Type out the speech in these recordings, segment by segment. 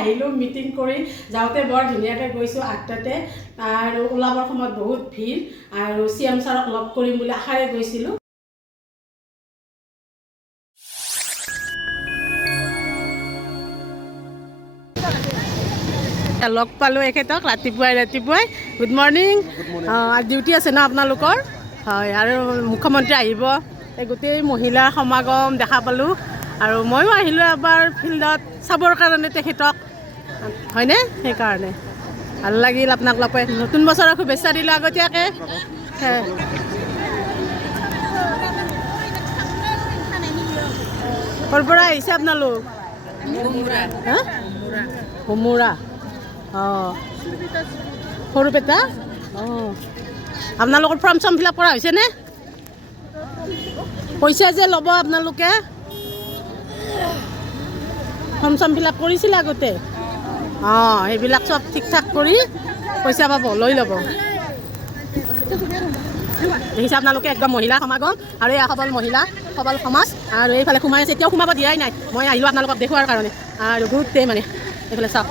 আহিলোঁ মিটিং কৰি যাওঁতে বৰ ধুনীয়াকৈ গৈছোঁ 8টাতে আৰু ওলাবৰ সময়ত বহুত ভিৰ আৰু CM ছাৰক লগ কৰিম বুলি আশাৰে গৈছিলোঁ। লগ পালোঁ এখেতক ৰাতিপুৱাই গুড মৰ্ণিং। ডিউটি আছে ন আপোনালোকৰ? হয়, আৰু মুখ্যমন্ত্ৰী আহিব, এই গোটেই মহিলাৰ সমাগম দেখা পালোঁ আৰু ময়ো আহিলোঁ এবাৰ ফিল্ডত চাবৰ কাৰণে তেখেতক, হয়নে? সেইকাৰণে ভাল লাগিল আপোনাক লগ পাই। নতুন বছৰৰ শুভেচ্ছা দিলোঁ আগতীয়াকৈ। ক'ৰ পৰা আহিছে আপোনালোক? ভোমোৰা। অঁ, সৰুপেটা। অঁ, আপোনালোকৰ ফৰ্ম চৰ্ম ফিল আপ কৰা হৈছেনে? পইচা যে ল'ব আপোনালোকে, ফৰ্ম চৰ্ম ফিল আপ কৰিছিলে আগতে? অঁ, সেইবিলাক চব ঠিক ঠাক কৰি পইচা পাব, লৈ ল'ব। দেখিছে আপোনালোকে একদম মহিলা সমাগম আৰু এই সবল মহিলা সবল সমাজ আৰু এইফালে সোমাই আছে, এতিয়াও সোমাব দিয়াই নাই। মই আহিলোঁ আপোনালোকক দেখুৱাৰ কাৰণে আৰু গোটেই মানে এইফালে চাওক।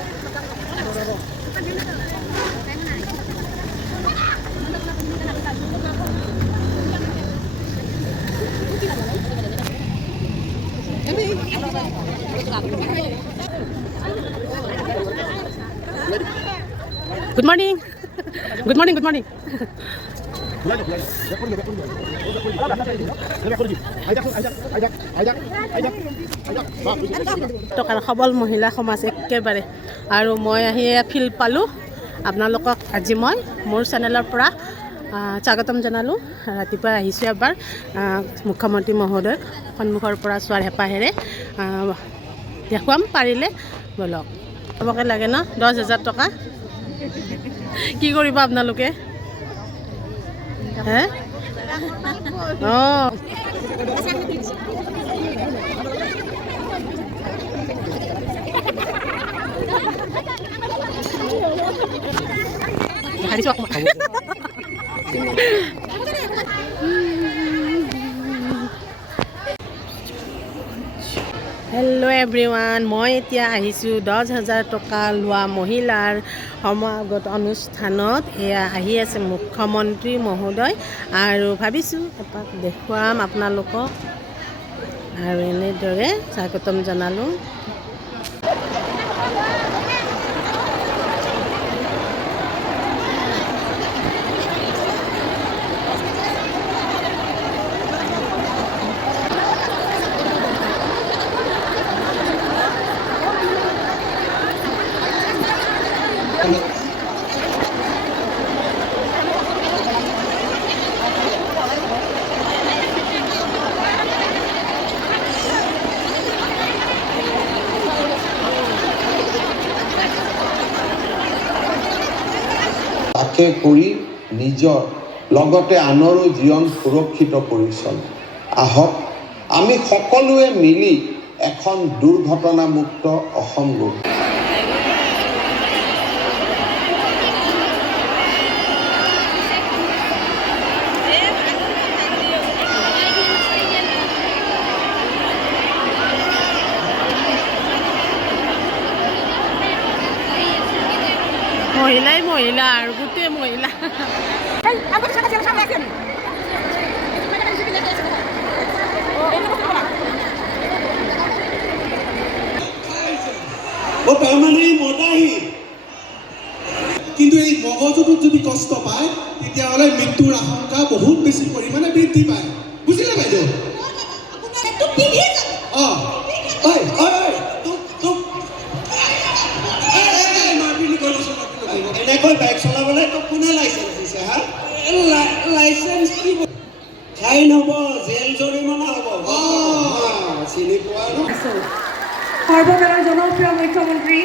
Good morning, good morning, good morning. টকাৰ সবল মহিলা সমাজ একেবাৰে। আৰু মই আহি ফিল্ড পালোঁ। আপোনালোকক আজি মই মোৰ চেনেলৰ পৰা স্বাগতম জনালোঁ। ৰাতিপুৱা আহিছোঁ এবাৰ মুখ্যমন্ত্ৰী মহোদয় সন্মুখৰ পৰা চোৱাৰ হেঁপাহেৰে দেখুৱাম পাৰিলে। বলক, চবকে লাগে ন 10,000 টকা। কি কৰিব আপোনালোকে? হে? অঁ, হেল্ল' এভৰিৱান, মই এতিয়া আহিছোঁ 10,000 টকা লোৱা মহিলাৰ সমাগত অনুষ্ঠানত। এয়া আহি আছে মুখ্যমন্ত্ৰী মহোদয় আৰু ভাবিছোঁ এপাক দেখুৱাম আপোনালোকক আৰু এনেদৰে স্বাগতম জনালোঁ। তাকে কৰি নিজৰ লগতে আনৰো জীৱন সুৰক্ষিত কৰি চলে। আহক আমি সকলোৱে মিলি এখন দুৰ্ঘটনামুক্ত অসম গঢ়ি মহিলাই মহিলা আৰু গোটেই মহিলা। তাৰমানে মদাহী, কিন্তু এই মগজুটোত যদি কষ্ট পায় তেতিয়াহ'লে মৃত্যুৰ আশংকা বহুত বেছি পৰিমাণে বৃদ্ধি পায়। বুজিলে বাইদেউ? এনেকৈ বাইক চলাবলৈ তোক কোনে লাইচেঞ্চ দিছে? হা, লাইচেঞ্চ কি ফাইন হ'ব, জেল জৰিমনা হ'ব। চিনি পোৱা ন? সৰ্বকালৰ জনপ্ৰিয় মুখ্যমন্ত্ৰী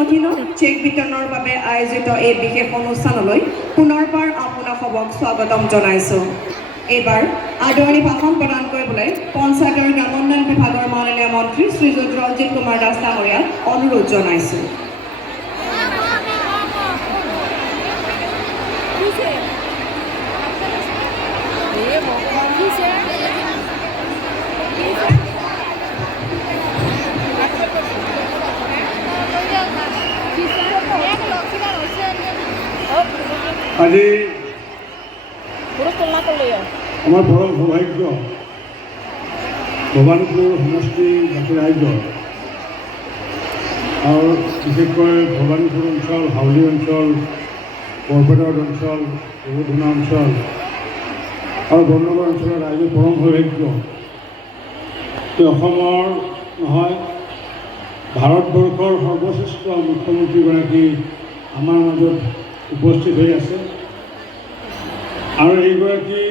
অধীনত চেক বিতৰণৰ বাবে আয়োজিত এই বিশেষ অনুষ্ঠানলৈ পুনৰবাৰ আপোনাক সবক স্বাগতম জনাইছোঁ। এইবাৰ আদৰণি ভাষণ প্ৰদান কৰিবলৈ পঞ্চায়ত আৰু গ্ৰামোন্নয়ন বিভাগৰ মাননীয় মন্ত্ৰী শ্ৰীযুত ৰঞ্জিত কুমাৰ দাস ডাঙৰীয়াক অনুৰোধ জনাইছোঁ। আজি আমাৰ পৰম সৌভাগ্য ভৱানীপুৰ সমষ্টি জাতি ৰাজ্য আৰু বিশেষকৈ ভৱানীপুৰ অঞ্চল, হাউলি অঞ্চল, বৰপেটাৰ অঞ্চল, বহুধুনা অঞ্চল আৰু বৰ্ণগড় অঞ্চলৰ ৰাইজৰ পৰম সৌভাগ্য অসমৰ নহয় ভাৰতবৰ্ষৰ সৰ্বশ্ৰেষ্ঠ মুখ্যমন্ত্ৰীগৰাকী আমাৰ মাজত উপস্থিত হৈ আছে আৰু এইগৰাকী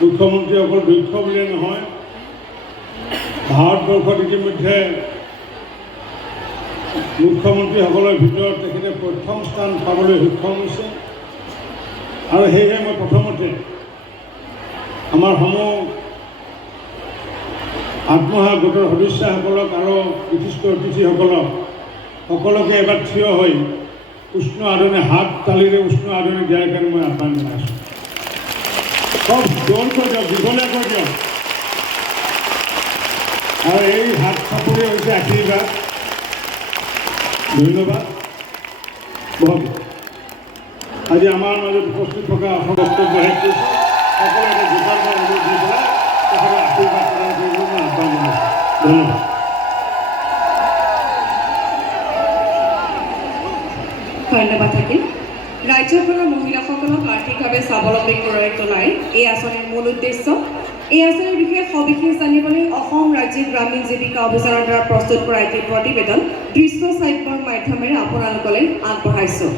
মুখ্যমন্ত্ৰী অকল দক্ষ বুলিয়ে নহয়, ভাৰতবৰ্ষত ইতিমধ্যে মুখ্যমন্ত্ৰীসকলৰ ভিতৰত তেখেতে প্ৰথম স্থান পাবলৈ সক্ষম হৈছে আৰু সেয়েহে মই প্ৰথমতে আমাৰ সমূহ আত্মসহায়ক গোটৰ সদস্যসকলক আৰু বিশিষ্ট অতিথিসকলক সকলোকে এবাৰ থিয় হৈ উষ্ণ আদৰণি হাত তালিৰে উষ্ণ আদৰণি দিয়াৰ কাৰণে মই আহ্বান জনাইছোঁ। সব জোৰকৈ দিয়ক, দীঘলীয়া কৈ দিয়ক। আৰু এই হাত চাপৰি হৈছে আশীৰ্বাদ। ধন্যবাদ। বহুত আজি আমাৰ মাজত উপস্থিত থকা অসম বক্তব্য শেষ কৰিছোঁ। সকলোকে দোকান অনুৰোধ দি পেলাই তেখেতৰ আশীৰ্বাদ প্ৰদান কৰিবলৈ মই আহ্বান জনাইছোঁ। ধন্যবাদ। ধন্যবাদ থাকিল। ৰাজ্যখনৰ মহিলাসকলক আৰ্থিকভাৱে স্বাৱলম্বী কৰি তোলাই এই আঁচনিৰ মূল উদ্দেশ্য। এই আঁচনিৰ বিষয়ে সবিশেষ জানিবলৈ অসম ৰাজ্যিক গ্ৰামীণ জীৱিকা অভিযানৰ দ্বাৰা প্ৰস্তুত কৰা এটি প্ৰতিবেদন দৃশ্য শ্ৰাব্যৰ মাধ্যমেৰে আপোনালোকলৈ আগবঢ়াইছোঁ।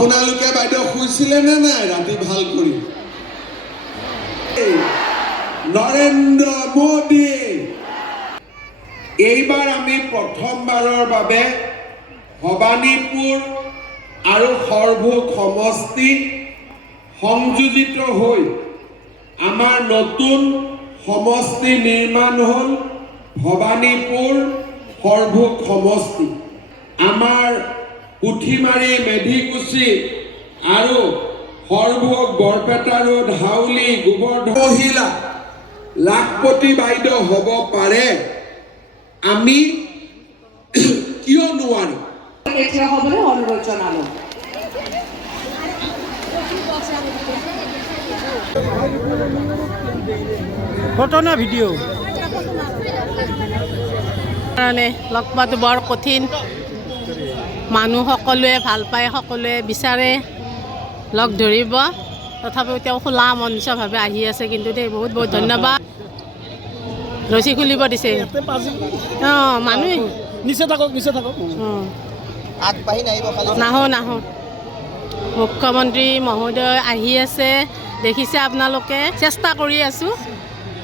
আপোনালোকে বাইদেউ শুইছিলে নে নাই ৰাতি ভাল কৰি? নৰেন্দ্ৰ মোদী, এইবাৰ আমি প্ৰথমবাৰৰ বাবে ভৱানীপুৰ আৰু সৰভোগ সমষ্টি সংযোজিত হৈ আমাৰ নতুন সমষ্টি নিৰ্মাণ হ'ল ভৱানীপুৰ সৰভোগ সমষ্টি। আমাৰ পুঠিমাৰী, মেধিকুচি আৰু সৰভোগ, বৰপেটা ৰোড, হাউলি, গোবৰ্ধন মহিলা লাখপতি বাইদেউ হ'ব পাৰে, আমি কিয় নোৱাৰিম? থিয় হ'বলৈ অনুৰোধ জনালোঁ। ফটো না ভিডিঅ' কাৰণে লগ পোৱাটো বৰ কঠিন। মানুহ সকলোৱে ভাল পায়, সকলোৱে বিচাৰে লগ ধৰিব, তথাপিও তেওঁ খোলা মঞ্চভাৱে আহি আছে। কিন্তু দেই বহুত বহুত ধন্যবাদ। ৰছী খুলিব দিছে। অঁ, মানুহ নিচে থাকক, নিচে থাকক। নাহো মুখ্যমন্ত্ৰী মহোদয় আহি আছে, দেখিছে আপোনালোকে। চেষ্টা কৰি আছোঁ,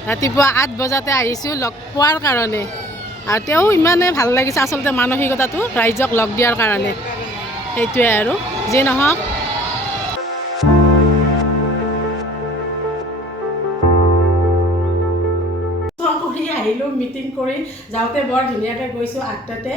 ৰাতিপুৱা 8 বজাতে আহিছোঁ লগ পোৱাৰ কাৰণে। আৰু তেওঁ ইমানে ভাল লাগিছে আচলতে মানসিকতাটো ৰাইজক লগ দিয়াৰ কাৰণে। সেইটোৱে আৰু যি নহওক। আহিলোঁ মিটিং কৰি, যাওঁতে বৰ ধুনীয়াকৈ গৈছোঁ 8টাতে।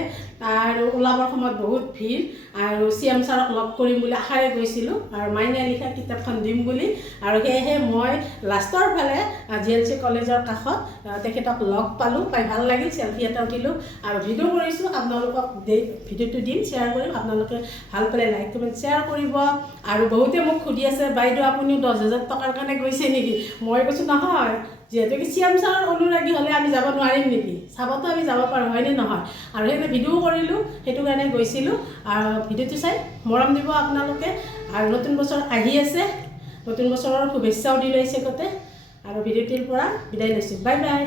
আৰু ওলাবৰ সময়ত বহুত ভিৰ। আৰু CM ছাৰক লগ কৰিম বুলি আশাৰে গৈছিলোঁ, আৰু মাইনাই লিখা কিতাপখন দিম বুলি। আৰু সেয়েহে মই লাষ্টৰ ফালে GLC কলেজৰ কাষত তেখেতক লগ পালোঁ, পাই ভাল লাগিল। চেলফি এটা উঠিলোঁ আৰু ভিডিঅ' কৰিছোঁ। আপোনালোকক ভিডিঅ'টো দিম, শ্বেয়াৰ কৰিম। আপোনালোকে ভাল পালে লাইক কমেণ্ট শ্বেয়াৰ কৰিব। আৰু বহুতে মোক সুধি আছে, বাইদেউ আপুনিও 10,000 টকাৰ কাৰণে গৈছে নেকি? মই কৈছোঁ নহয়, যিহেতুকে CM ছাৰৰ অনুৰাগী হ'লে আমি যাব নোৱাৰিম নেকি? চাবতো আমি যাব পাৰোঁ, হয়নে নহয়? আৰু সেইকাৰণে ভিডিঅ' কৰিলোঁ, সেইটো কাৰণে গৈছিলোঁ। আৰু ভিডিঅ'টো চাই মৰম দিব আপোনালোকে। আৰু নতুন বছৰ আহি আছে, নতুন বছৰৰ শুভেচ্ছাও দিলোঁ এই চেগতে। আৰু ভিডিঅ'টিৰ পৰা বিদায় লৈছোঁ। Bye bye.